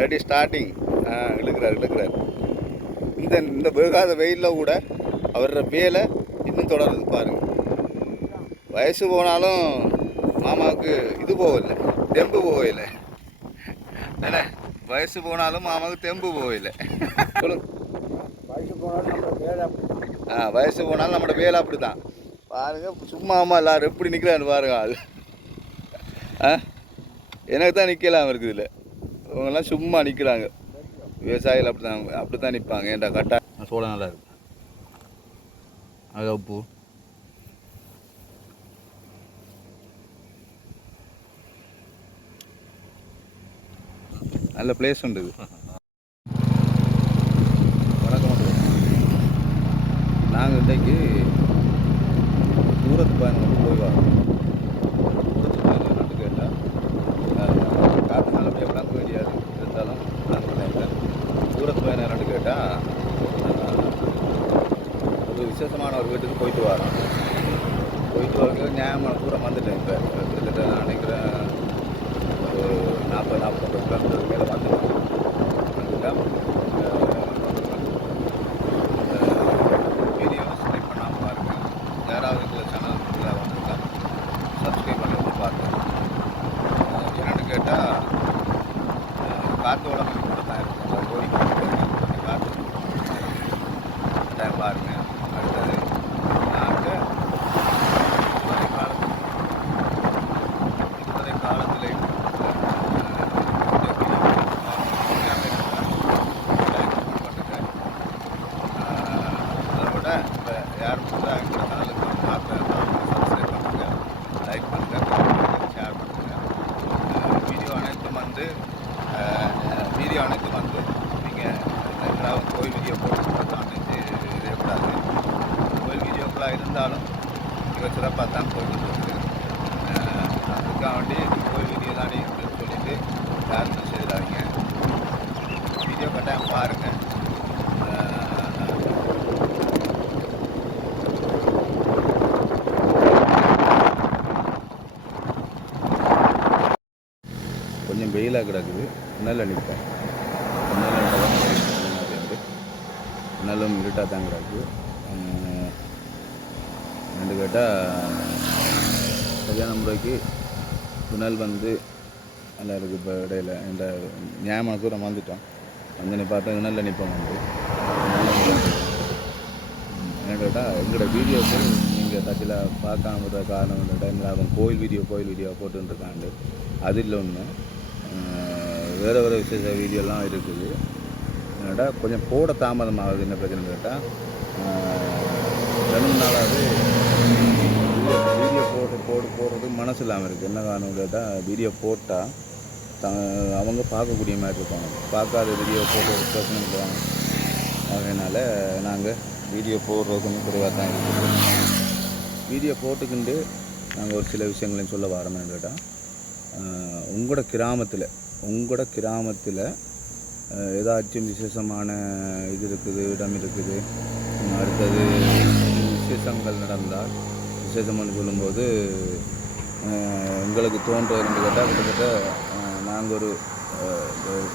Ready starting. இழுக்கிறார். இந்த வேகாத வெயிலில் கூட அவரோட வேலை இன்னும் தொடருது பாருங்க. வயசு போனாலும் மாமாவுக்கு இது போகலை, தெம்பு போகலை. என்ன வயசு போனாலும் மாமாவுக்கு தெம்பு போகலை. சொல்லுங்க. வயசு போனாலும் நம்மளோட வேலை அப்படி தான் பாருங்க. சும்மா அம்மா எல்லாரும் எப்படி நிற்கிறான்னு பாருங்க. அது எனக்கு தான் நிற்கலாம் இருக்குது. இல்லை இவங்கெல்லாம் சும்மா நிற்கிறாங்க. விவசாயிகள் அப்படி தான் நிற்பாங்க. ஏன்டா கட்டா சோளம் நல்லா இருக்கு. அது உப்பு நல்ல பிளேஸ் உண்டு. வணக்கம். நாங்கள் இன்றைக்கு தூரத்து பயணம் போய் வரோம். தூரத்து பயணம் என்னன்னு கேட்டால் காற்று நல்லபடியாக விளங்க வேண்டியாது இருந்தாலும் நாங்கள் தூரத்து பயணம் என்னன்னு கேட்டால் ஒரு விசேஷமான ஒரு வீட்டுக்கு போயிட்டு வரோம். போயிட்டு வரங்க நியாயமான தூரம் வந்துட்டேன். இப்போ கிட்டத்தட்ட நான் நினைக்கிறேன் ஒரு 40-45 கிலோமீட்டருக்கு மேலே வந்துட்டோம். வந்துட்டால் வீடியோ சப்ஸ்கிரைப் பண்ணாமல் பாருங்கள். யாராவது எங்களை சேனலுக்குள்ளே வந்திருக்கா சப்ஸ்கிரைப் பண்ணுறது பாருங்கள். என்னென்னு கேட்டால் காற்று உடம்பு கூட தான் இருக்கும். ஓடிக்கிட்டு காற்று டைம் பாருங்கள். அடுத்தது நாங்கள் இதுவரை காலத்தில் அதோட இப்போ யார் புதுசாக எங்களோட சேனலுக்கு பார்க்க சப்ஸ்கிரைப் பண்ணுங்கள், லைக் பண்ணுங்கள், ஷேர் பண்ணுங்கள். வீடியோ அனைத்தும் வந்து நீங்கள் எங்களாவது கோயில் வீடியோ போட்டு இருக்கக்கூடாது. கோயில் வீடியோக்களாக இருந்தாலும் மிக சிறப்பாக தான் போய்கிட்டு இருக்குது. அதுக்காக வேண்டி கோயில் வீடியோ தானே அப்படின்னு சொல்லிட்டு யாரும் செய்கிறாங்க. வீடியோ கட்டாயம் பாருங்கள். கொஞ்சம் வெயிலாக கிடக்குது. நல்ல நிற்பேன். நல்ல இருட்டாக தான் கிடக்கு. என்னென்னு கேட்டால் கல்யாண முறைக்கு புனல் வந்து நல்லா இருக்குது. இப்போ இடையில இந்த நியாயமான தூரம் வந்துட்டோம். வந்து பார்த்தா நல்ல நிற்போம் வந்து என்ன கேட்டால் எங்களோட வீடியோக்கள் நீங்கள் தட்டில் பார்க்காம விடுற காரணம் இந்த டைமில் அவன் கோயில் வீடியோ போட்டுருக்காண்டு அது இல்லை. ஒன்று வேறு விசேஷ வீடியோலாம் இருக்குது. என்னடா கொஞ்சம் போட தாமதமாகுது. என்ன பிரச்சனை கேட்டால் 2 நாளாவது வீடியோ போடுறது மனசு இல்லாமல் இருக்குது. என்ன காரணம் கேட்டால் வீடியோ போட்டால் அவங்க பார்க்கக்கூடிய மாதிரி இருப்பாங்க. பார்க்காத வீடியோ போட்டு பிரச்சனை இருக்கிறாங்க. அதனால் நாங்கள் வீடியோ போடுறது கொஞ்சம் குறைவாக தான் இருக்குது. வீடியோ போட்டுக்கிண்டு நாங்கள் ஒரு சில விஷயங்களையும் சொல்ல வரோம்னு கேட்டால் உங்களோட கிராமத்தில் ஏதாச்சும் விசேஷமான இது இருக்குது, இடம் இருக்குது. அடுத்தது விசேஷங்கள் நடந்தால் விசேஷம்னு சொல்லும்போது எங்களுக்கு தோன்றுவதுன்னு கேட்டால் கிட்டத்தட்ட நாங்கள் ஒரு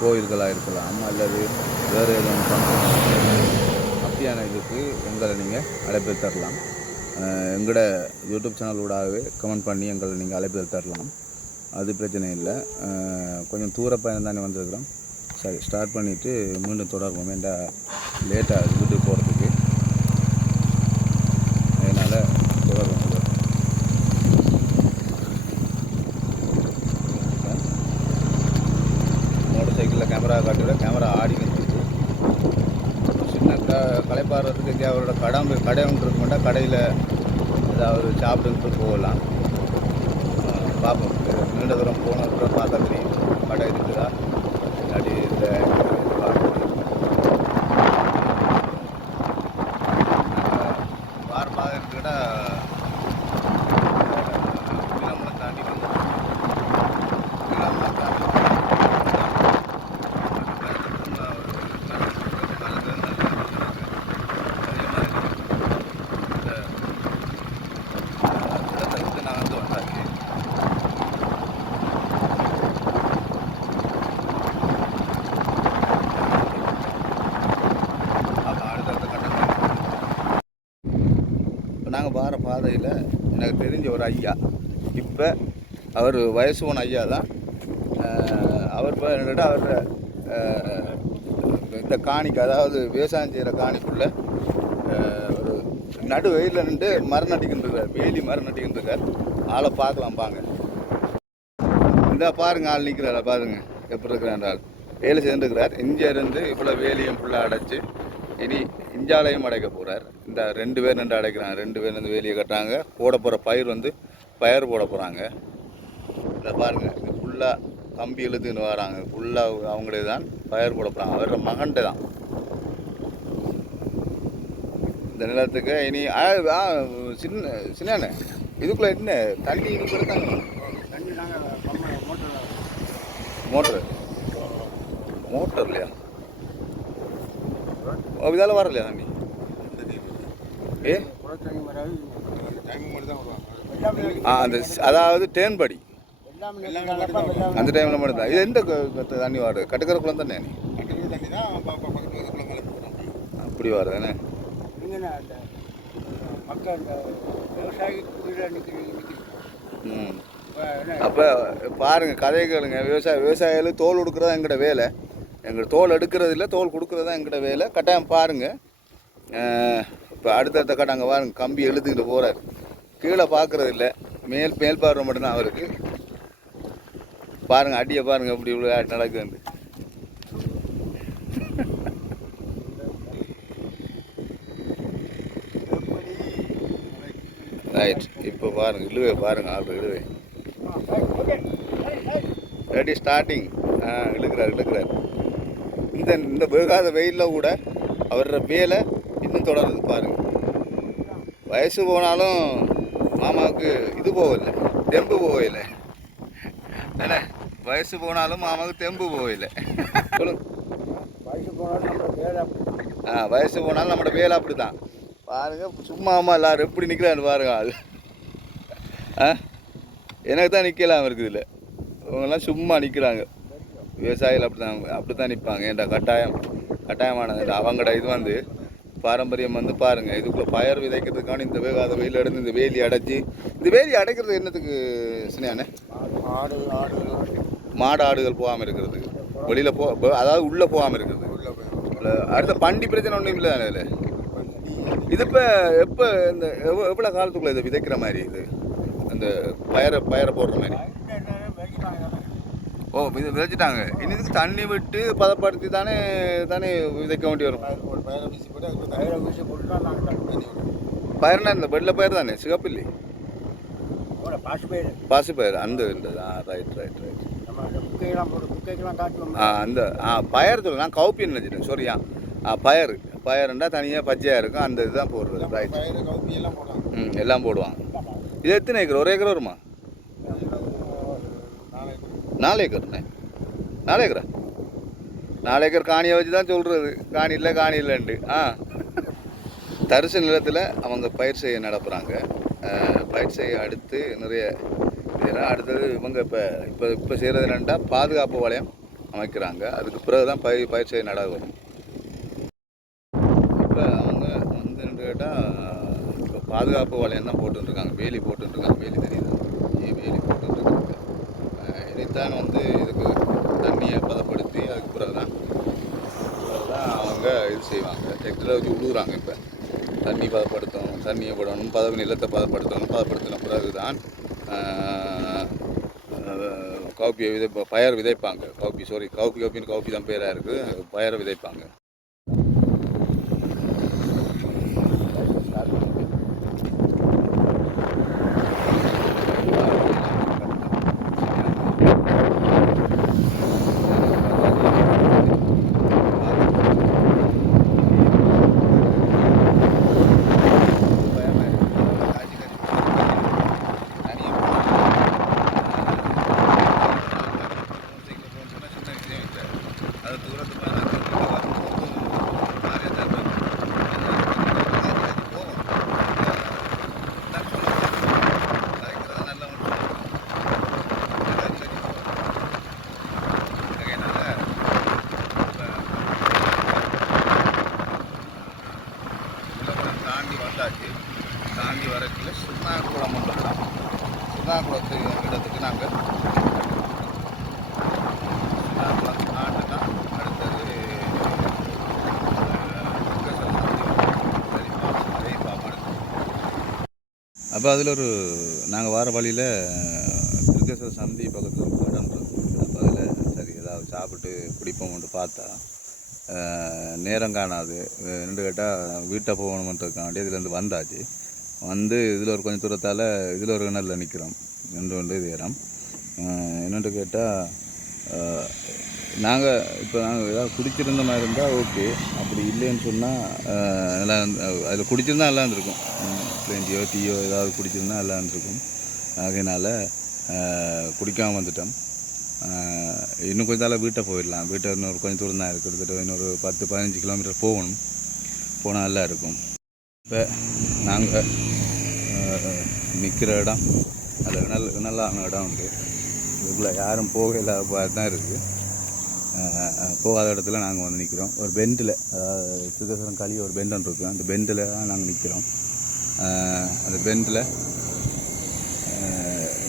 கோயில்களாக இருக்கலாம் அல்லது வேறு எதுவும் அப்படியான இதுக்கு எங்களை நீங்கள் அழைப்பு தரலாம். எங்களோட யூடியூப் சேனலோடாகவே கமெண்ட் பண்ணி எங்களை நீங்கள் அழைப்பு தரலாம். அது பிரச்சனை இல்லை. கொஞ்சம் தூர பயணம் தானே வந்திருக்கிறோம். சரி, ஸ்டார்ட் பண்ணிவிட்டு மீண்டும் தொடருவோம். ஏன்டா லேட்டாக வீட்டுக்கு போகிறதுக்கு. அதனால் தொடருவோம். மோட்டர் சைக்கிளில் கேமரா காட்டிவிட கேமரா ஆடி வந்துருக்கு. சின்ன களைப்பாடுறதுக்கு எங்கேயா அவரோட கடை ஒன்று இருக்க மாட்டா. கடையில் ஏதாவது சாப்பிட்டுக்கிட்டு போகலாம். பார்ப்போம். நீண்ட தூரம் போனதுக்கப்புறம் பார்த்தா தெரியும் கடை இருக்குதா இல்லாட்டி இந்த வாரமாக இருக்குன்னா கிளம்புல தாண்டி வந்து ஒரு ஐயா. இப்போ அவர் வயசு போன ஐயா தான். அவர் இப்போ என்னடா அவர் இந்த காணிக்கு, அதாவது விவசாயம் செய்கிற காணிக்குள்ளே ஒரு நடு வெயிலில் நின்று மரம் நட்டிக்கின்றிருக்கார், வேலி மரம் நட்டிக்கின்றிருக்கார். ஆளை பார்க்கலாம் பாங்க. இந்த பாருங்க, ஆள் நிற்கிறாரா பாருங்க, எப்படி இருக்கிறான் ஆள். வேலை செய்துருக்கிறார். இங்கே இருந்து இவ்வளோ வேலியும் ஃபுல்லாக அடைச்சி இனி இஞ்சாலையும் அடைக்க போகிறார். இந்த 2 பேர் நின்று அடைக்கிறாங்க. 2 பேர் வந்து வேலியை கட்டுறாங்க. போட போகிற பயிர் வந்து பயிர் போட போகிறாங்க. இதை பாருங்கள், இது ஃபுல்லாக கம்பி இழுத்துன்னு வராங்க. ஃபுல்லாக அவங்களே தான் பயிர் போட போகிறாங்க. அவரோட மகன்கிட்ட தான் இந்த நிலத்துக்கு. இனி சின்ன இதுக்குள்ளே என்ன தண்ணி இதுக்குள்ள தாங்க மோட்டர் இல்லையா? இதால் வரலையா தண்ணி? அந்த அதாவது தேன்படி அந்த டைமில் மட்டும் தான். இது எந்த தண்ணி வாடு? கட்டுக்கறக்குள்ள தானே நீ அப்படி வருதானே? அப்போ பாருங்கள், கதையை கேளுங்க. விவசாயிகளுக்கு தோல் கொடுக்குறது தான் எங்களோட வேலை. எங்களோட தோல் எடுக்கிறது இல்லை, தோல் கொடுக்குறது தான் எங்களோட வேலை. கட்டாயம் பாருங்கள். இப்போ அடுத்தடுத்த கட்ட அங்கே பாருங்கள், கம்பி எழுத்துக்கிட்டு போகிறார். கீழே பார்க்குறது இல்லை, மேல் பார்வை மட்டும்தான் அவருக்கு. பாருங்கள், அடியை பாருங்கள் எப்படி இவ்வளோ நடக்குது. ரைட். இப்போ பாருங்கள், இழுவே பாருங்கள், ஆள் இழுவே ரெடி ஸ்டார்டிங். இழுக்கிறார். இந்த வேகாத வெயிலில் கூட அவரோட வேலை இன்னும் தொடருது பாருங்கள். வயசு போனாலும் மாமாவுக்கு இது போகலை, தெம்பு போகலை. என்ன வயசு போனாலும் மாமாவுக்கு தெம்பு போகலை. சொல்லுங்க. வயசு போனாலும் நம்மளோட வேலை அப்படி தான் பாருங்கள். சும்மாமா எல்லாரும் எப்படி நிற்கிறான்னு பாருங்க. ஆள் எனக்கு தான் நிற்கலாம் இருக்குது. இல்லை இவங்கெல்லாம் சும்மா நிற்கிறாங்க. விவசாயிகள் அப்படி தான் நிற்பாங்க. ஏன்டா கட்டாயமானது அவங்களோட இது வந்து பாரம்பரியம் வந்து பாருங்கள். இதுக்குள்ளே பயிர் விதைக்கிறதுக்கான இந்த வேகாத வெயில் எடுத்து இந்த வேலி அடைச்சி, இந்த வேலி அடைக்கிறது என்னத்துக்கு சினியானே? மாடு ஆடுகள் போகாமல் இருக்கிறதுக்கு, வெளியில் அதாவது உள்ளே போகாமல் இருக்கிறது. அடுத்த பண்டி பிரச்சனை ஒன்றும் இல்லை தானே இதில்? இது எப்போ இந்த எவ்வளோ காலத்துக்குள்ளே இதை விதைக்கிற மாதிரி, இது அந்த பயிரை போடுற மாதிரி? ஓ, விதைச்சிட்டாங்க. இனி இதுக்கு தண்ணி விட்டு பதப்படுத்தி தானே விதைக்க வேண்டி வரும். பயிர்னா இந்த வெள்ளை பயிர் தானே, சிகப்பு இல்லை? பாசி பயிர் அந்த இல்லை. ரைட். அந்த பயிர் சொல்லு, நான் கவுப்பின்னு நினச்சிட்டேன். சரியா, பயிருண்டா தனியாக பச்சையாக இருக்கும், அந்த இதுதான் போடுறது. ரைட். எல்லாம் போடுவாங்க. இது எத்தனை ஏக்கர்? 1 ஏக்கர் வருமா? 4 ஏக்கர்ண்ணே. 4 ஏக்கரா? 4 ஏக்கர் காணியை வச்சு தான் சொல்கிறது. காணி இல்லைன்ட்டு. தரிசு நிலத்தில் அவங்க பயிர் செய்ய நடப்புகிறாங்க. பயிர் செய்ய அடுத்து நிறைய இதெல்லாம் அடுத்தது இவங்க இப்போ செய்கிறது என்னென்னா பாதுகாப்பு வளையம் அமைக்கிறாங்க. அதுக்கு பிறகு தான் பயிர் செய்ய நட வரும். இப்போ அவங்க வந்து என்ன கேட்டால், இப்போ பாதுகாப்பு வளையம் தான் போட்டுருக்காங்க. வேலி போட்டுருக்காங்க. வேலி தெரியுது, வேலி போட்டுருக்காங்க. இனித்தான் வந்து இதுக்கு தண்ணியை பதப்படுத்தி அதுக்கு பிறகு தான் அவங்க இது செய்வாங்க. டெக்டரில் வச்சு விழுகுறாங்க. இப்போ தண்ணி பதப்படுத்தணும், தண்ணியை போடணும், நிலத்தை பதப்படுத்தின பிறகு தான் பயிர் விதைப்பாங்க. கவுப்பி தான் பேராக இருக்குது. பயிரை விதைப்பாங்க. அது தூரத்து அப்போ அதில் ஒரு நாங்கள் வார வழியில் திருக்கேஸ்வர சந்தி பக்கத்தில் ஒரு இடம் இருக்குது. அப்போ அதில் சரி ஏதாவது சாப்பிட்டு குடிப்போம்னு பார்த்தா நேரம் காணாது. ரெண்டு கேட்டால் வீட்டை போகணுமன்றதுக்காண்டி இதுலேருந்து வந்தாச்சு. வந்து இதில் ஒரு கொஞ்சம் தூரத்தால் இதில் ஒரு கிணறுல நிற்கிறோம். ரெண்டு இது இடம் என்னென்று கேட்டால் நாங்கள் ஏதாவது குடிச்சிருந்த மாதிரி இருந்தால் ஓகே. அப்படி இல்லைன்னு சொன்னால் நல்லா அதில் குடிச்சிருந்தா நல்லா இருந்திருக்கும். பிளேஞ்சியோ டீயோ ஏதாவது குடிச்சிருந்தா நல்லா இருந்திருக்கும். ஆகையினால் குடிக்காமல் வந்துட்டோம். இன்னும் கொஞ்ச நாள் வீட்டை போயிடலாம். வீட்டை இன்னொரு கொஞ்சம் தூரம் தான் இருக்குது. கிட்டத்தட்ட இன்னொரு 10-15 கிலோமீட்டர் போகணும். போனால் நல்லா இருக்கும். இப்போ நாங்கள் நிற்கிற இடம் அதில் நல்லான இடம் உண்டு. இதுக்குள்ளே யாரும் போக இல்லாத தான் இருக்குது. போகாத இடத்துல நாங்கள் வந்து நிற்கிறோம். ஒரு பெண்டில், அதாவது திருக்கேஸ்வரம் களி ஒரு பெண்ட் ஒன்று இருக்குது. அந்த பெண்டில் தான் நாங்கள் நிற்கிறோம். அந்த பெண்டில்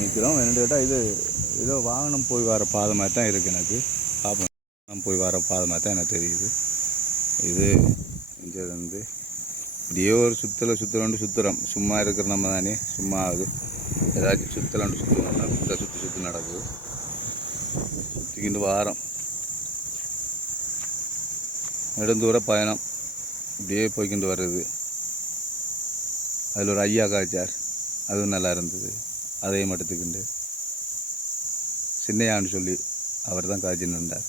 நிற்கிறோம். என்னென்னு கேட்டால் இது ஏதோ வாகனம் போய் வர பாதை மாதிரி தான் இருக்குது. எனக்கு பார்ப்போம், போய் வர பாதை மாதிரி தான் எனக்கு தெரியுது. இது இங்கே வந்து இப்படியே ஒரு சுற்றுறோம். சும்மா இருக்கிற நம்ம தானே, சும்மா ஆகுது. ஏதாச்சும் சுற்றணும்னா சுற்றி நடக்குது. சுற்றிக்கிட்டு வாரம் நெடுந்தூர பயணம் இப்படியே போய்கிட்டு வருது. அதில் ஒரு ஐயா காய்ச்சார், அதுவும் நல்லா இருந்தது. அதையும் எடுத்துக்கிண்டு சின்னையான்னு சொல்லி அவர் தான் காய்ச்சின்னு இருந்தார்.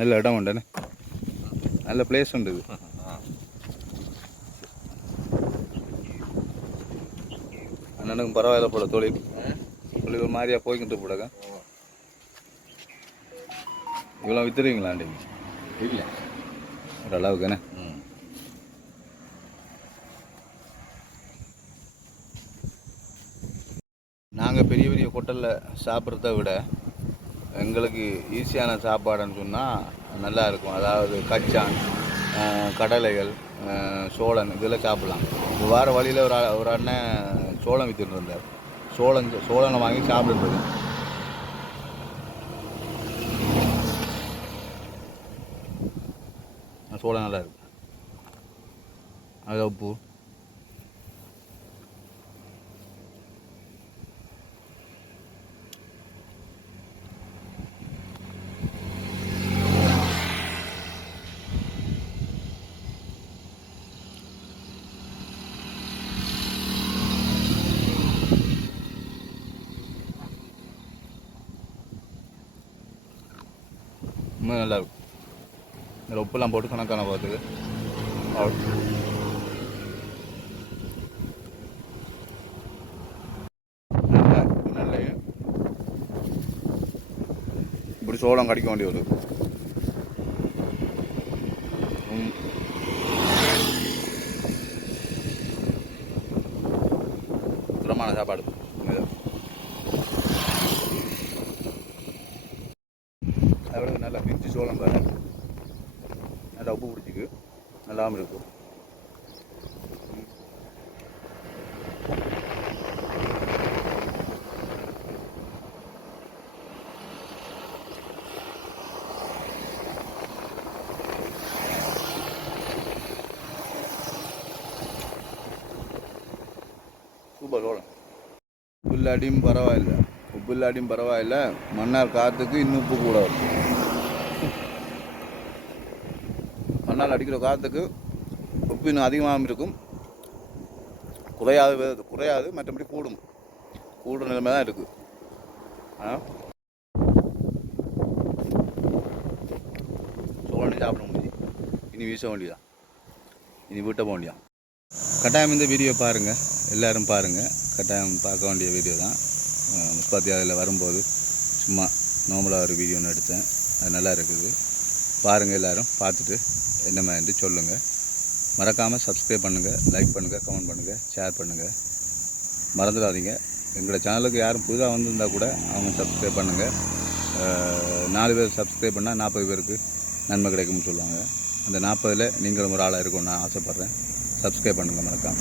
நல்ல இடம் உண்டுண்ணே, நல்ல பிளேஸ் உண்டு. இது அண்ணனுக்கும் பரவாயில்ல போல தொழில் ஒரு மாதிரியா போய்கிட்டு போடாங்க. இவ்வளோ வித்துருவீங்களாண்டி? இல்லை, ஒரு அளவுக்குண்ணே. நாங்கள் பெரிய பெரிய ஹோட்டலில் சாப்பிட்றத விட எங்களுக்கு ஈஸியான சாப்பாடுன்னு சொன்னால் நல்லா இருக்கும். அதாவது கச்சான், கடலைகள், சோளம் இதெல்லாம் சாப்பிட்லாம். வார வழியில் ஒரு அண்ணன் சோளம் விற்றுட்டு இருந்தார். சோளம் வாங்கி சாப்பிடுறது. சோளம் நல்லா இருக்கு. அது உப்பு இன்னும் நல்லா இருக்கும். இதில் உப்புலாம் போட்டு கணக்கான பார்த்துக்கு நல்ல இப்படி சோளம் கடிக்க வேண்டிய ஒரு சுத்தமான சாப்பாடு. அதோட நல்லா பிஞ்சு சோளம் பாரு, நல்லா உப்பு பிடிச்சிக்கு, நல்லாவும் இருக்கும். சூப்பர் சோளம். உப்பு இல்லாட்டியும் பரவாயில்லை, உப்பு இல்லாட்டியும் பரவாயில்லை. மன்னார் காற்றுக்கு இன்னும் உப்பு கூட வரும். மண்ணால் அடிக்கிற காற்றுக்கு உப்பு இன்னும் அதிகமாகவும் இருக்கும். குறையாது, மற்றபடி கூடுற நிலைமை தான் இருக்குது. சோழனே சாப்பிட முடியும். இனி வீச வேண்டியதான், இனி வீட்டை போக வேண்டியதான். கட்டாயம் இந்த வீடியோ பாருங்கள், எல்லோரும் பாருங்கள். கட்டாயம் பார்க்க வேண்டிய வீடியோ தான். 36 வரும்போது சும்மா நார்மலாக ஒரு வீடியோ ஒன்று எடுத்தேன். அது நல்லா இருக்குது. பாருங்கள், எல்லோரும் பார்த்துட்டு என்ன மாதிரி சொல்லுங்கள். மறக்காமல் சப்ஸ்கிரைப் பண்ணுங்கள், லைக் பண்ணுங்கள், கமெண்ட் பண்ணுங்கள், ஷேர் பண்ணுங்கள். மறந்துடாதீங்க. எங்களோட சேனலுக்கு யாரும் புதுதாக வந்திருந்தால் கூட அவங்க சப்ஸ்கிரைப் பண்ணுங்கள். 4 பேர் சப்ஸ்கிரைப் பண்ணால் 40 பேருக்கு நன்மை கிடைக்கும்னு சொல்லுவாங்க. அந்த 40ல் நீங்களும் ஒரு ஆளாக இருக்கும்னு நான் ஆசைப்பட்றேன். சப்ஸ்கிரைப் பண்ணுங்கள் மறக்காம.